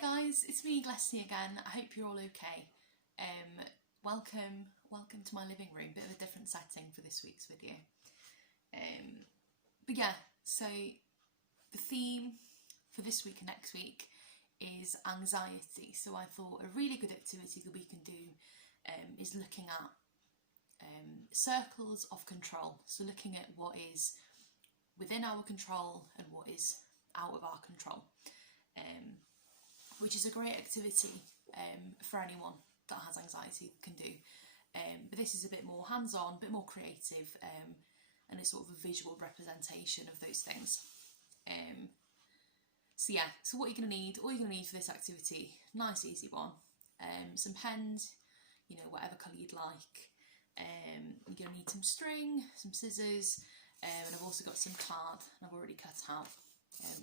guys, it's me, Glesty again. I hope you're all okay. Welcome to my living room. Bit of a different setting for this week's video. But yeah, so the theme for this week and next week is anxiety. So I thought a really good activity that we can do is looking at circles of control. So looking at what is within our control and what is out of our control. Which is a great activity for anyone that has anxiety can do. But this is a bit more hands-on, a bit more creative, and it's sort of a visual representation of those things. So yeah, so what you're going to need, all you're going to need for this activity, nice easy one, some pens, you know, whatever colour you'd like. You're going to need some string, some scissors, and I've also got some card, and I've already cut out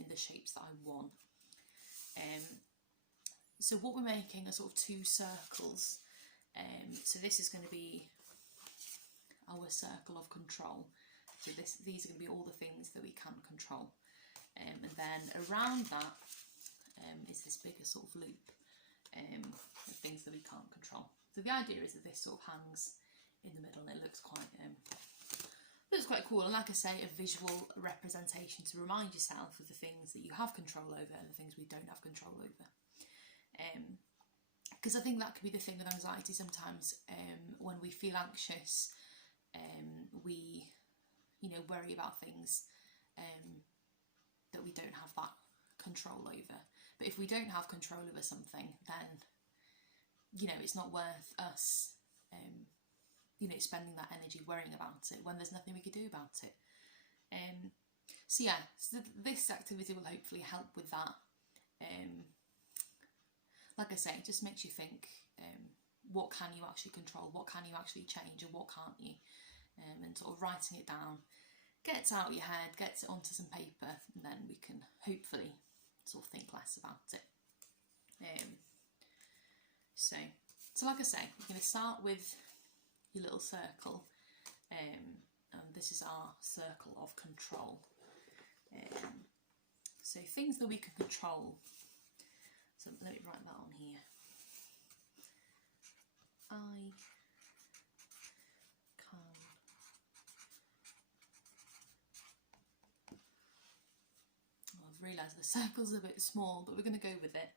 in the shapes that I want. So what we're making are sort of two circles. So this is going to be our circle of control. So these are going to be all the things that we can control. And then around that is this bigger sort of loop of things that we can't control. So the idea is that this sort of hangs in the middle and it looks quite cool. And like I say, a visual representation to remind yourself of the things that you have control over and the things we don't have control over. Because I think that could be the thing with anxiety sometimes. When we feel anxious, we, you know, worry about things that we don't have that control over. But if we don't have control over something, then, you know, it's not worth us, you know, spending that energy worrying about it when there's nothing we could do about it. So yeah, so this activity will hopefully help with that. Like I say, it just makes you think, what can you actually control, what can you actually change, and what can't you? And sort of writing it down, gets out of your head, gets it onto some paper, and then we can hopefully sort of think less about it. So like I say, we're going to start with your little circle, and this is our circle of control. So things that we can control. So let me write that on here. I can I've realised the circle's a bit small, but we're going to go with it.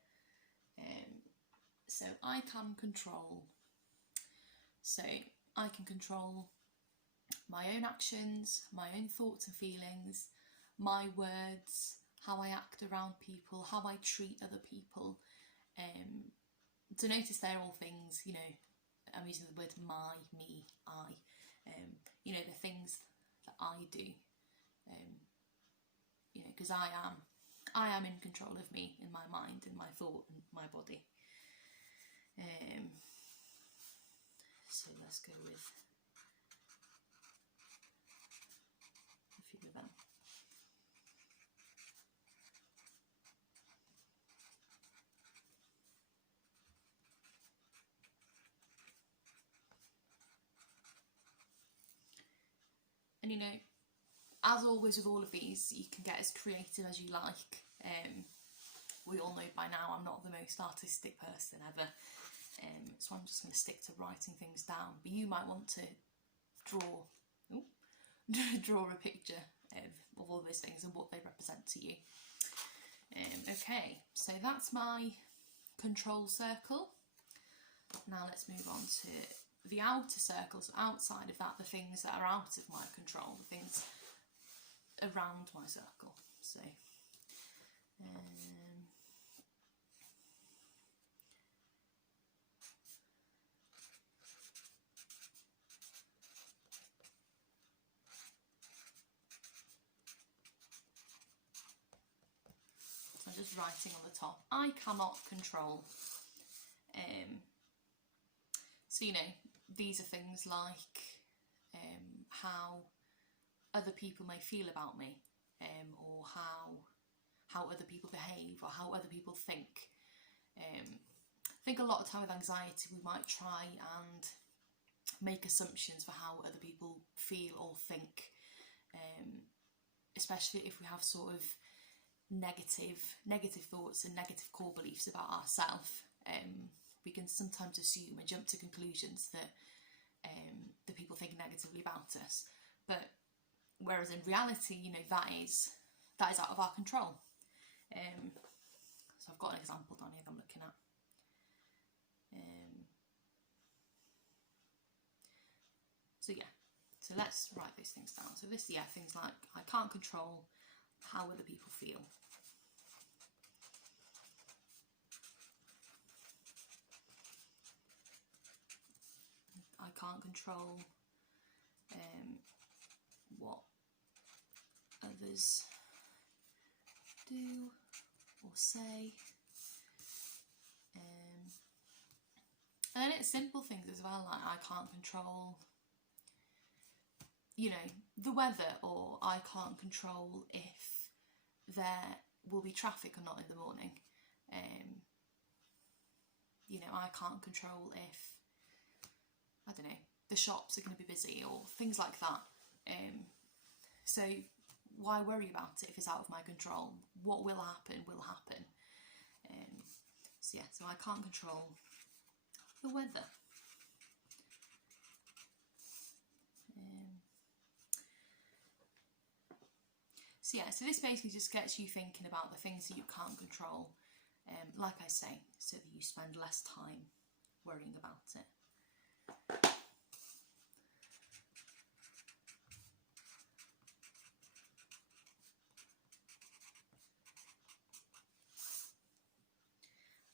So I can control. So I can control my own actions, my own thoughts and feelings, my words, how I act around people, how I treat other people. So notice they're all things, you know, I'm using the word my, me, I, you know, the things that I do, you know, because I am in control of me, in my mind, in my thought, and my body. So let's go with a few of them. And you know, as always with all of these, you can get as creative as you like. We all know by now I'm not the most artistic person ever, so I'm just going to stick to writing things down. But you might want to draw a picture of all those things and what they represent to you. Okay, so that's my control circle. Now let's move on to the outer circles. Outside of that, the things that are out of my control, the things around my circle. So I'm just writing on the top. I cannot control. So you know, these are things like how other people may feel about me, or how other people behave, or how other people think. I think a lot of time with anxiety we might try and make assumptions for how other people feel or think, especially if we have sort of negative thoughts and negative core beliefs about ourselves, we can sometimes assume and jump to conclusions that the people think negatively about us. But whereas in reality, you know, that is out of our control. So I've got an example down here that I'm looking at. So yeah, so let's write those things down. So this, yeah, things like I can't control how other people feel. I can't control what others do or say. And then it's simple things as well, like I can't control, you know, the weather, or I can't control if there will be traffic or not in the morning. You know, I can't control if, I don't know, the shops are going to be busy or things like that. So why worry about it if it's out of my control? What will happen will happen. So yeah, so I can't control the weather. So yeah, so this basically just gets you thinking about the things that you can't control, like I say, so that you spend less time worrying about it.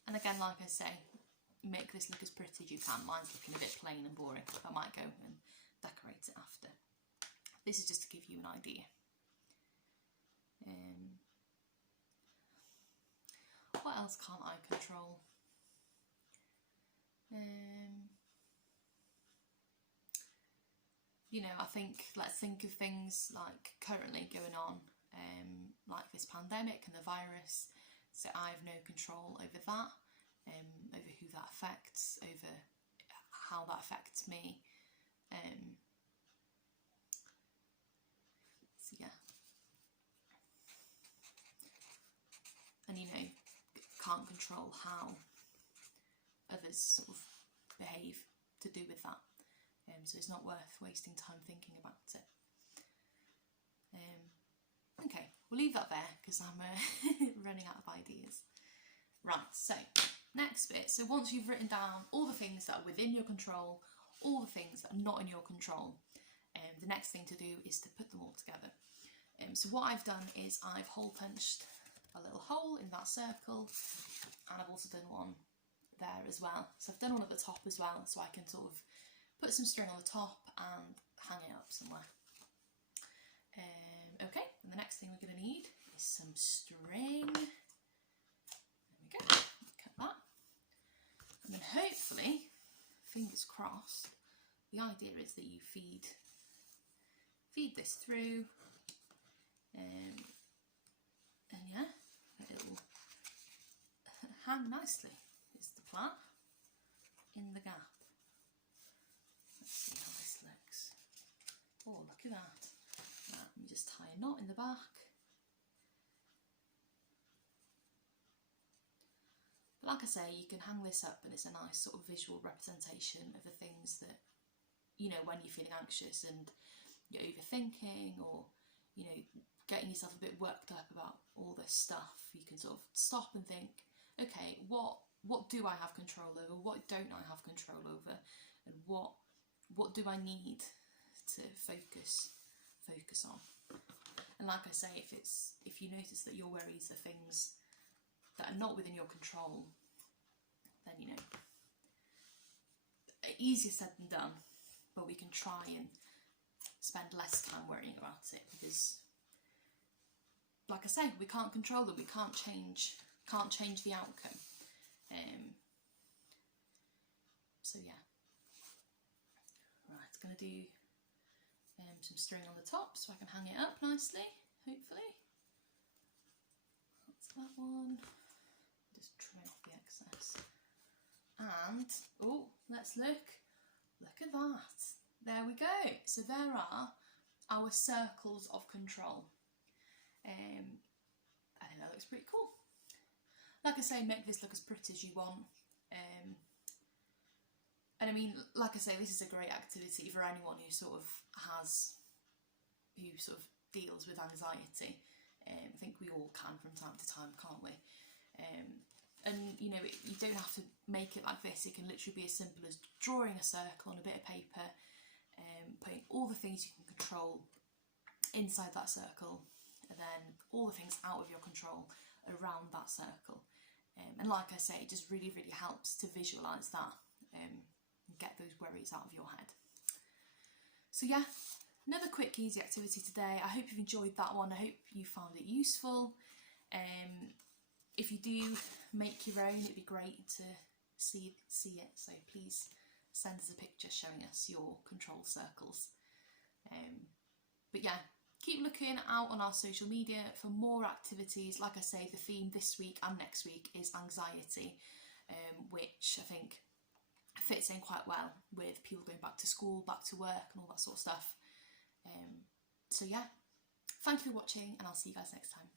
And again, like I say, make this look as pretty as you can. Mine's looking a bit plain and boring. I might go and decorate it after. This is just to give you an idea. What else can't I control? You know, I think, let's think of things like currently going on, like this pandemic and the virus. So I have no control over that, over who that affects, over how that affects me. So yeah. And you know, can't control how others sort of behave to do with that. So it's not worth wasting time thinking about it. Okay, we'll leave that there because I'm running out of ideas. Right, so next bit. So once you've written down all the things that are within your control, all the things that are not in your control, the next thing to do is to put them all together. So what I've done is I've hole punched a little hole in that circle, and I've also done one there as well. So I've done one at the top as well, so I can sort of put some string on the top and hang it up somewhere. Okay, and the next thing we're going to need is some string. There we go, cut that. And then hopefully, fingers crossed, the idea is that you feed this through, and yeah, it'll hang nicely, is the plan, in the gap. Let's see how this looks. Oh, look at that. Now, let me just tie a knot in the back. But like I say, you can hang this up and it's a nice sort of visual representation of the things that, you know, when you're feeling anxious and you're overthinking, or, you know, getting yourself a bit worked up about all this stuff, you can sort of stop and think, okay, what do I have control over? What don't I have control over? And what do I need to focus on? And like I say, if you notice that your worries are things that are not within your control, then, you know, easier said than done, but we can try and spend less time worrying about it, because like I say, we can't control them, we can't change the outcome. So yeah, right, going to do some string on the top so I can hang it up nicely, hopefully. That's that one. Just trim off the excess. And, oh, let's look at that. There we go. So there are our circles of control. I think that looks pretty cool. Like I say, make this look as pretty as you want. And I mean, like I say, this is a great activity for anyone who sort of deals with anxiety. I think we all can from time to time, can't we? And you know, you don't have to make it like this. It can literally be as simple as drawing a circle on a bit of paper, putting all the things you can control inside that circle, and then all the things out of your control around that circle. And like I say, it just really, really helps to visualise that and get those worries out of your head. So yeah, another quick, easy activity today. I hope you've enjoyed that one. I hope you found it useful. If you do make your own, it'd be great to see it. So please send us a picture showing us your control circles. But yeah, keep looking out on our social media for more activities. Like I say, the theme this week and next week is anxiety, which I think fits in quite well with people going back to school, back to work and all that sort of stuff. So yeah, thank you for watching and I'll see you guys next time.